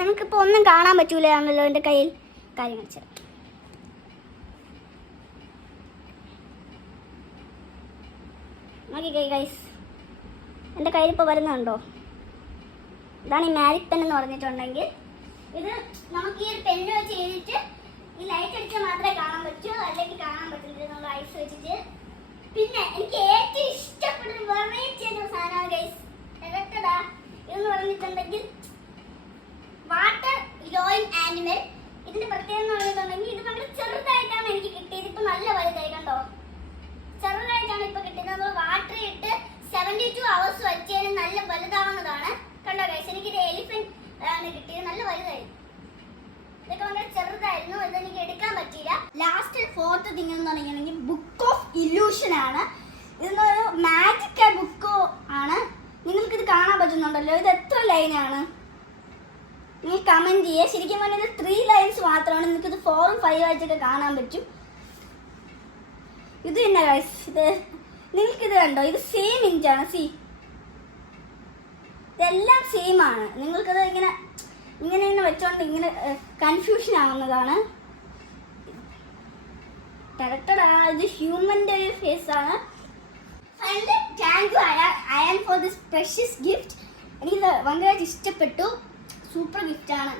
നമുക്കിപ്പോൾ ഒന്നും കാണാൻ പറ്റൂലാണല്ലോ എൻ്റെ കയ്യിൽ. കാര്യം വെച്ചാൽ നോക്കിക്കേ ഗൈസ്, എൻ്റെ കയ്യിൽ ഇപ്പോൾ വരുന്നുണ്ടോ? ഇതാണ് ഈ മാജിക് പെൻ എന്ന് പറഞ്ഞിട്ടുണ്ടെങ്കിൽ ഇത് നമുക്ക് ഈ ഒരു പെണ്ണ് വെച്ച് എഴുതിയിട്ട് ഈ ലൈറ്റ് അടിച്ചാൽ മാത്രമേ കാണാൻ പറ്റൂ, അല്ലെങ്കിൽ കാണാൻ പറ്റില്ല എന്നുള്ള ഐസ് വെച്ചിട്ട്. പിന്നെ എനിക്ക് ഏറ്റവും ഇഷ്ടപ്പെടുന്ന വെറൈറ്റി ആയിട്ടുള്ള സാധനമാണ് ഗൈസ് എലക്ടഡാ ഇതെന്ന് പറഞ്ഞിട്ടുണ്ടെങ്കിൽ വാട്ടർ ഗ്ലോയിങ് ആനിമൽ. ഇതിന്റെ പ്രത്യേകത എന്ന് പറഞ്ഞിട്ടുണ്ടെങ്കിൽ ഇത് വളരെ ചെറുതായിട്ടാണ് എനിക്ക് കിട്ടിയത്. ഇപ്പൊ നല്ല വലുതായി കണ്ടോ, ചെറുതായിട്ടാണ് ഇപ്പൊ കിട്ടിയത്. നമ്മൾ വാട്ടർ ഇട്ട് 72 hours വെച്ചതിന് നല്ല വലുതാവുന്നതാണ്. കണ്ടോ ഗൈസ്, എനിക്കിത് എലിഫന്റ് ആണ് കിട്ടിയത്, നല്ല വലുതായി. ഇതൊക്കെ വളരെ ചെറുതായിരുന്നു, ഇതെനിക്ക് എടുക്കാൻ പറ്റിയില്ല. ലാസ്റ്റ് ഫോർത്ത് തിങ് എന്ന് പറയുകയാണെങ്കിൽ ബുക്ക് ഓഫ് ഇല്യൂഷൻ ആണ്. ഇതൊരു മാജിക്കൽ ബുക്ക് ആണ്. നിങ്ങൾക്കിത് കാണാൻ പറ്റുന്നുണ്ടല്ലോ, ഇത് എത്ര ലൈനാണ് നിങ്ങൾ കമൻറ്റ് ചെയ്യുക. ശരിക്കും പറഞ്ഞാൽ ഇത് 3 lines മാത്രമാണ്, നിങ്ങൾക്കിത് 4 ഉം 5 ആയിട്ടൊക്കെ കാണാൻ പറ്റും. ഇത് തന്നെ ഗൈസ്, ഇത് നിങ്ങൾക്കിത് കണ്ടോ, ഇത് സെയിം ഇഞ്ചാണ്. ഇതെല്ലാം സെയിം ആണ്. നിങ്ങൾക്കത് ഇങ്ങനെ ഇങ്ങനെ ഇങ്ങനെ വെച്ചോണ്ട് ഇങ്ങനെ കൺഫ്യൂഷൻ ആവുന്നതാണ്. ഇത് ഹ്യൂമൻ്റെ ഒരു ഫേസ് ആണ്. Thank you Ayaan for this precious gift. എനിക്കിത് ഭയങ്കരമായിട്ട് ഇഷ്ടപ്പെട്ടു. സൂപ്പർ ഗിഫ്റ്റ് ആണ്.